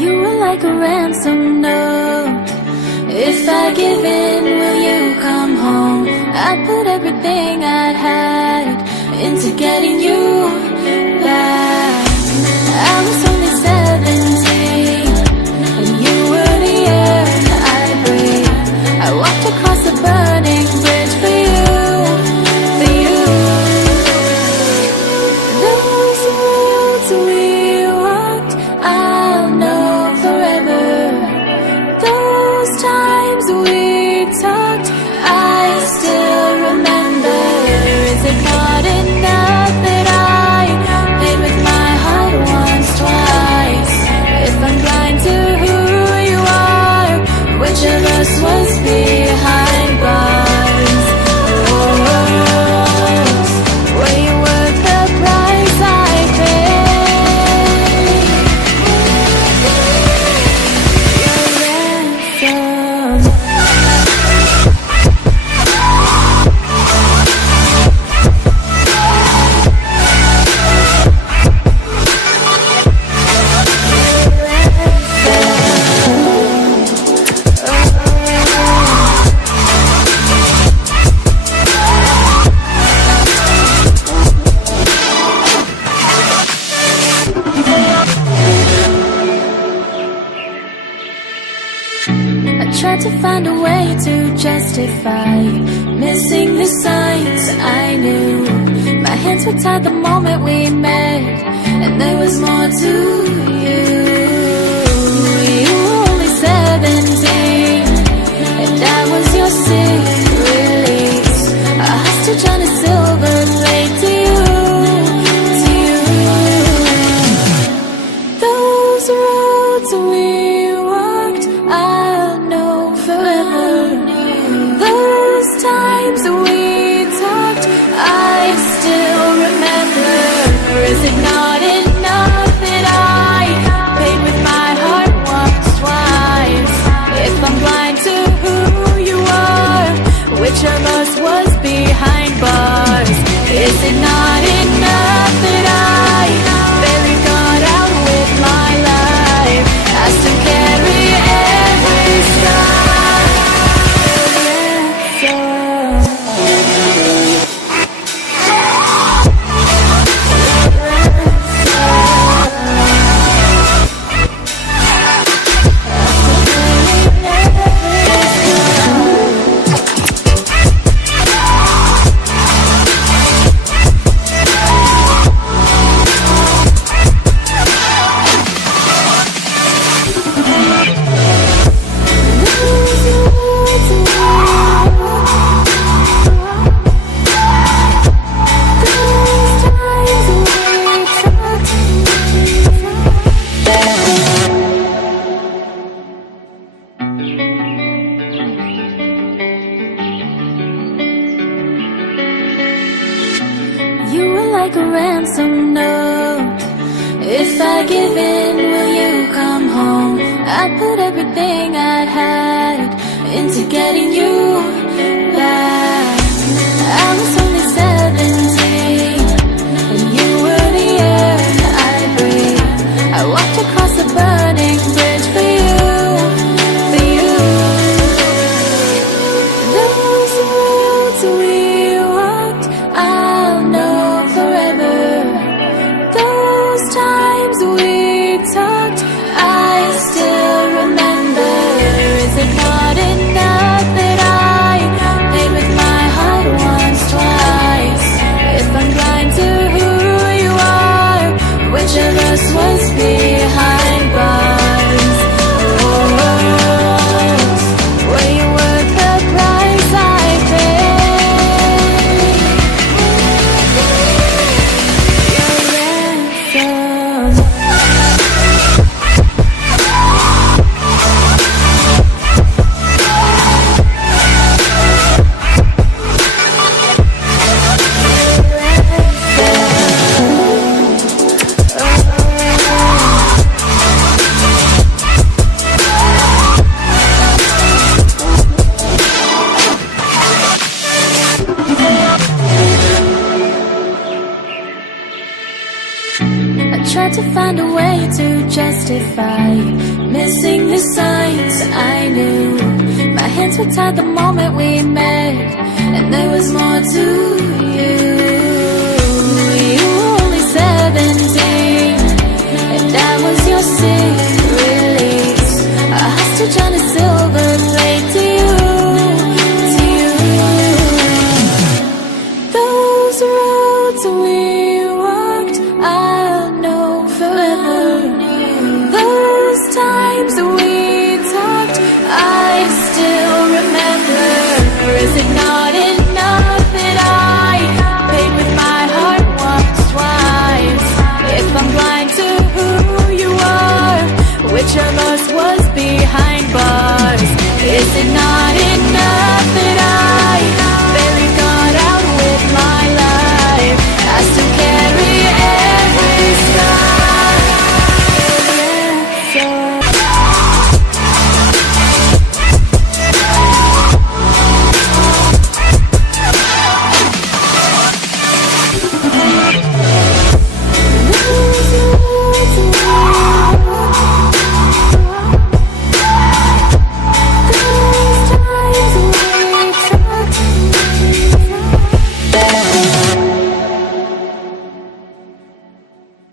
You were like a ransom note. If I give in, will you come home? I put everything I had into getting you back. I was only 17, and you were the air I breathed. I walked across a burning bridge for you, for you. Those roads we walked, I'll know forever. Those times we talked, I still remember. Is it not enough that I paid with my heart once, twice? If I'm blind to who you are, which of us was behind bars? Were you worth the price I paid? Your ransom. I tried to find a way to justify missing the signs I knew. My hands were tied the moment we met, and there was more to you. You were only 17, and I was your sick release, a hostage on a silver blade to you, to you. Those roads we walked, I'll know forever. Those times we talked, I still remember. Is it not enough that I paid with my heart once, twice? If I'm blind to who you are, which of us was behind bars? Is it not enough that I barely got out with my life? I still carry every scar. You were like a ransom note. If I give in, will you come home? I put everything I had into getting you back. I was only 17, and you were the air I breathed. I walked across a burning bridge for you, for you. Those roads we walked, I'll know forever. Those times we talked, I still remember. Is it not enough to find a way to justify missing the signs I knew. My hands were tied the moment we met, and there was more to you. You were only 17, and I was your secret release, a hostage on a silver plate to you, to you. Those roads we walked, I'll know forever. Those times we talked, I still remember. Is it not enough that I paid with my heart once, twice? If I'm blind to who you are, which of us was behind bars? Is it not